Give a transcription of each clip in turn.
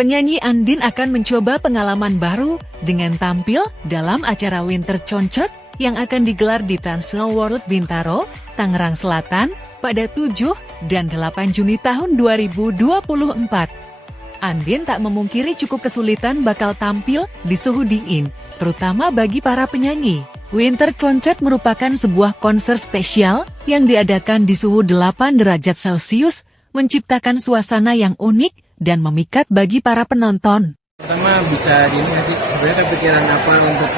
Penyanyi Andin akan mencoba pengalaman baru dengan tampil dalam acara Winter Concert yang akan digelar di Trans Snow World Bintaro, Tangerang Selatan pada 7 dan 8 Juni tahun 2024. Andin tak memungkiri cukup kesulitan bakal tampil di suhu dingin, terutama bagi para penyanyi. Winter Concert merupakan sebuah konser spesial yang diadakan di suhu 8 derajat Celcius, menciptakan suasana yang unik dan memikat bagi para penonton. Pertama bisa gini nggak sih, sebenarnya kepikiran apa untuk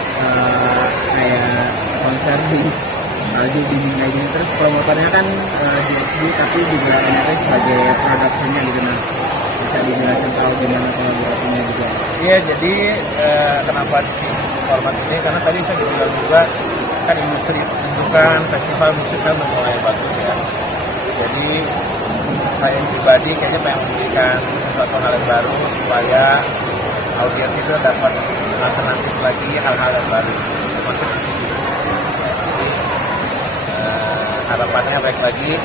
kayak konser di salju dingin kayak gini, terus promotornya kan DXD tapi juga NRT sebagai produksinya gitu, nah bisa dijelasin tahu gimana kolaborasinya juga. Iya, jadi kenapa di sini format ini, karena tadi saya bilang juga kan industri tunjukkan festival musik kan udah mulai bagus ya, jadi saya pribadi kayaknya pengen memberikan suatu hal yang baru supaya audiens itu dapat alternatif lagi, hal-hal yang baru termasuk di sisi musik. Jadi harapannya baik lagi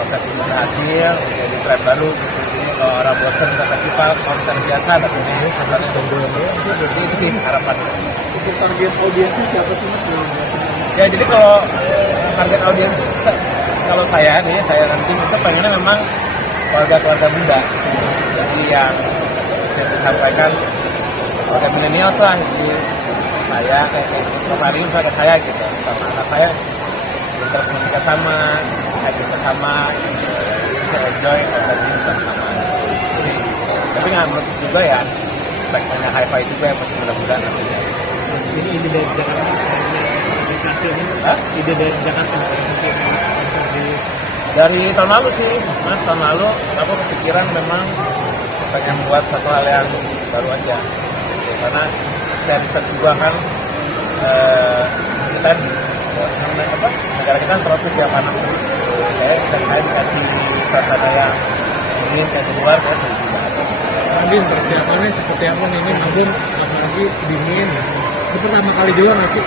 konsep ini berhasil jadi tren baru gitu. Jadi kalau orang bosan ke festival konser biasa tapi ini konsernya jadi itu sih harapannya. Untuk target audiensnya siapa sih mas? Ya jadi kalau target audiens kalau saya nih, saya nanti itu pengennya memang keluarga-keluarga muda. Jadi yang saya disampaikan keluarga milenial lah, jadi saya kayak kemarin keluarga saya gitu, sama anak saya interest musiknya sama, kayak kita sama, bisa enjoy dan bisa sama. Jadi, tapi nggak menutup juga ya segmennya hi-fi juga yang masih muda-muda nantinya. Ini ide dari Jakarta, ide dari Jakarta. Dari tahun lalu sih, mas, tahun lalu aku kepikiran memang pengen buat satu hal yang baru aja, gitu. Karena saya bisa juga kan kita negara kita kan tropis ya, panas terus. Saya dikasih suasana yang dingin kayak di luar, kayak setuju banget. Andin, persiapannya seperti apa nih? Ini manggung apalagi dingin. Itu pertama kali juga nggak sih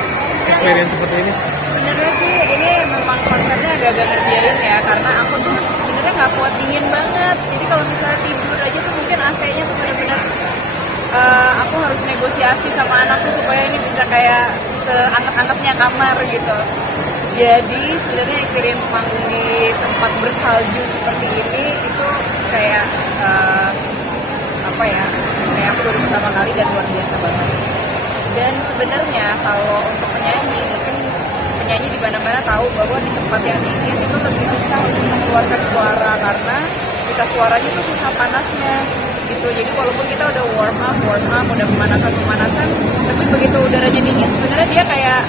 experience seperti ini? Sebenarnya sih ini memang konsepnya agak-agak ngerjain ya, karena aku tuh sebenarnya nggak kuat dingin banget. Jadi kalau misalnya tidur aja tuh mungkin AC-nya tuh benar-benar aku harus negosiasi sama anakku supaya ini bisa kayak seanget-angetnya kamar gitu. Jadi sebenarnya experience manggung di tempat bersalju seperti ini itu kayak apa ya, kayak aku baru pertama kali dan luar biasa banget. Dan sebenarnya kalau untuk penyanyi, mungkin penyanyi di mana-mana tahu bahwa di tempat yang dingin itu lebih susah untuk mengeluarkan suara karena jika suaranya itu susah panasnya gitu. Jadi walaupun kita udah warm up, udah pemanasan, tapi begitu udaranya dingin sebenarnya dia kayak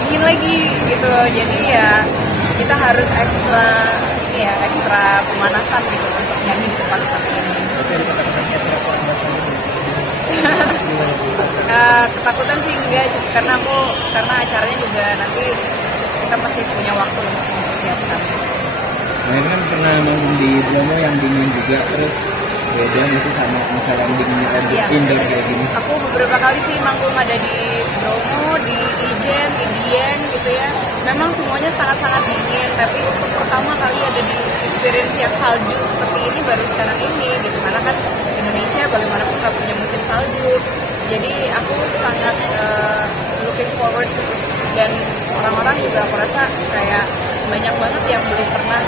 dingin lagi gitu. Jadi ya kita harus ekstra pemanasan gitu untuk nyanyi di tempat seperti ini. Ketakutan sih enggak, karena acaranya juga nanti kita masih punya waktu untuk mempersiapkan. Nah, ini kan pernah manggung di Bromo yang dingin juga, terus beda nggak sih sama misalnya dinginnya indoor kayak gini? Aku beberapa kali sih manggung ada di Bromo, di Ijen, di Dieng gitu ya. Memang semuanya sangat-sangat dingin, tapi untuk pertama kali ada di experience yang salju seperti ini baru sekarang ini gitu. Karena kan Indonesia bagaimanapun nggak punya musim salju. Jadi aku sangat looking forward dan orang-orang juga aku rasa kayak banyak banget yang belum pernah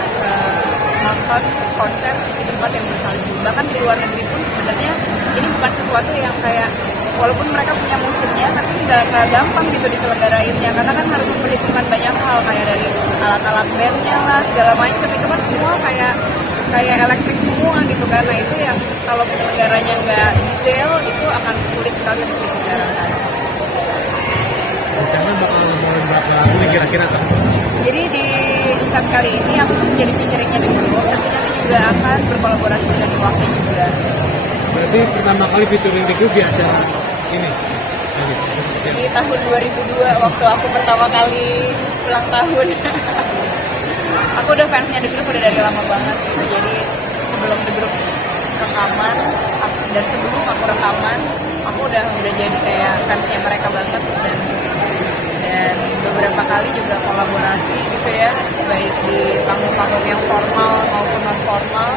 nonton konser di tempat yang bersalju. Bahkan di luar negeri pun sebenarnya ini bukan sesuatu yang kayak walaupun mereka punya musimnya tapi nggak gampang gitu diselenggarainnya karena kan harus memperhitungkan banyak hal kayak dari alat-alat bandnya lah segala macam itu kan semua kayak elektrik semua gitu kan. Nah itu yang kalau penyelenggaranya nggak detail itu akan sulit sekali untuk diselenggarakan. Rencana bakal ngomongin berapa lagu nih kira-kira kan? Jadi di saat kali ini aku tuh menjadi featuringnya di Guru, tapi nanti juga akan berkolaborasi dengan Iwaki juga. Berarti pertama kali featuring di Grup di acara ini? Di tahun 2002 waktu aku pertama kali ulang tahun. Aku udah fansnya The Group udah dari lama banget gitu. Jadi sebelum The Group rekaman dan sebelum aku rekaman, aku udah jadi kayak fansnya mereka banget dan beberapa kali juga kolaborasi gitu ya, baik di panggung-panggung yang formal maupun non formal.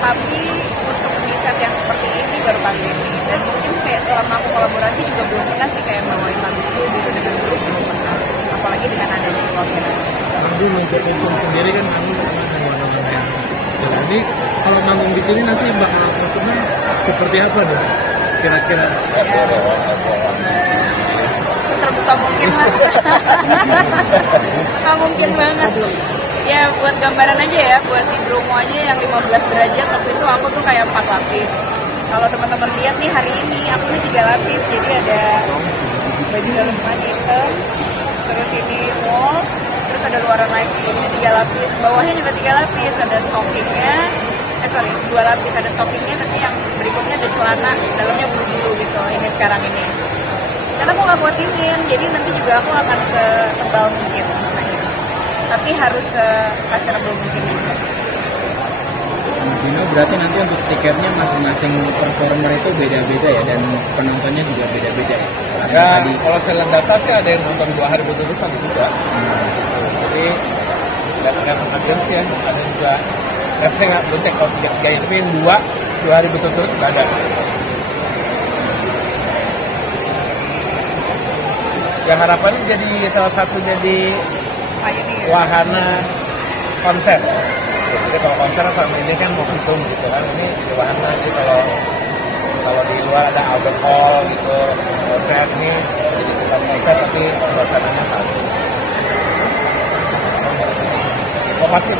Tapi untuk di konsep yang seperti ini baru kali ini. Dan mungkin kayak selama aku kolaborasi juga belum pernah sih kayak bawain laguku gitu dengan grup, belum pernah. Apalagi dengan adanya kolaborasi. Nanti untuk Untung sendiri kan kamu sama teman-teman yang jadi kalau manggung di sini nanti bakal bentuknya seperti apa nih kira-kira? Seterbuka mungkin lah. Nggak mungkin banget. Ya buat gambaran aja ya, buat di promo aja yang 15 derajat waktu itu aku tuh kayak 4 lapis. Kalau teman-teman lihat nih hari ini aku nih 3 lapis, jadi ada baju dalaman hitam, terus ini wool, terus ada luaran lagi ini 3 lapis, bawahnya juga 3 lapis, ada stockingnya, 2 lapis ada stockingnya, tapi yang berikutnya ada celana dalamnya bulu gitu. Ini sekarang ini. Karena aku nggak kuat dingin, jadi nanti juga aku akan setebal mungkin, tapi harus se-fashionable mungkin juga. Dino berarti nanti untuk tiketnya masing-masing performer itu beda-beda ya dan penontonnya juga beda-beda ya? Ya, kalau saya lihat data sih ada yang nonton 2 hari berturut ada juga. Jadi dan audience ya ada juga. Dan saya nggak belum cek kalau tiga itu yang 2 hari berturut nggak ada. Ya harapannya jadi salah satu jadi wahana konser. Jadi kalau konser sama ini kan mau hitung gitu kan, ini di wahana. Jadi kalau di luar ada outdoor hall gitu, konser ini bukan konser tapi suasananya satu. Oh pasti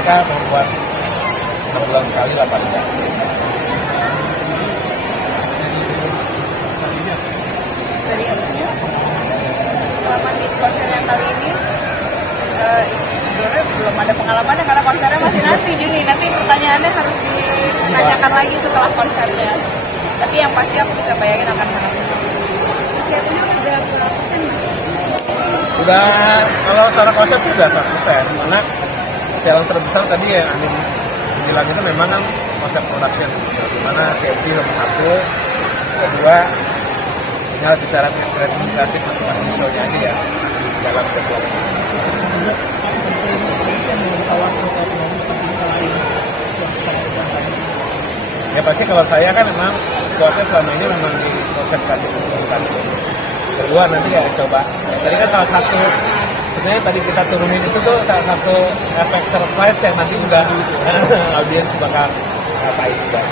kita membuat 6 bulan sekali 8 bulan. Dari apanya? Pengalaman di konser yang kali ini sebenarnya belum ada pengalamannya karena konsernya masih nanti Juni. Nanti pertanyaannya harus ditanyakan lagi setelah konsernya. Tapi yang pasti aku bisa bayangin akan sangat seru. Persiapannya udah berapa persen? Udah, kalau secara konsep sudah 100%. Karena jalan terbesar tadi yang Amin bilang itu memang kan konsep production. Dimana safety nomor 1, kedua tinggal bicara kreatif masing-masing show-nya aja ya, masih dalam jadwal. Ya pasti kalau saya kan memang kuatnya selama ini memang di konsep kreatif. Kedua nanti ya coba. Tadi kan salah satu sebenarnya tadi kita turunin itu tuh salah satu efek surprise yang nanti juga audiens bakal rasain juga.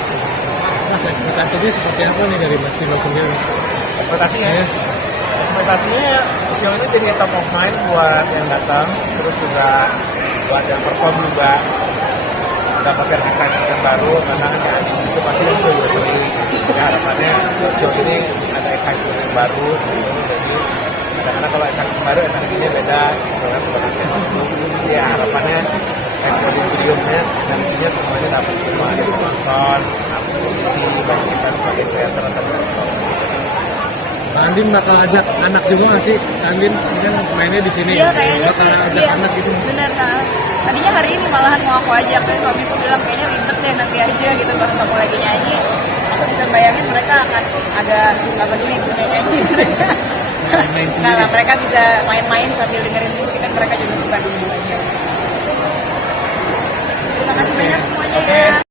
Nah, ekspektasinya seperti apa nih dari Mas Dino sendiri? Ekspektasinya film ini jadi top of mind buat yang datang, terus juga buat yang perform juga mendapatkan excitement yang baru karena kan itu pasti itu ya harapannya show ini ada excitement yang baru gitu. Jadi karena kalau excitement baru energinya beda gitu kan sebenarnya ya harapannya videonya nantinya semuanya dapat semua ada penonton, produksi bagi kita sebagai kreator atau penonton. Andin bakal ajak anak juga nggak sih? Andin kan mainnya di sini. Iya kayaknya bakal sih. ajak Iya, anak gitu. bener Kak. Tadinya hari ini malahan mau aku ajak, tapi suamiku bilang kayaknya ribet deh nanti aja gitu pas aku lagi nyanyi. Aku bisa bayangin mereka akan agak nggak peduli punya nyanyi. Nah, mereka bisa main-main sambil dengerin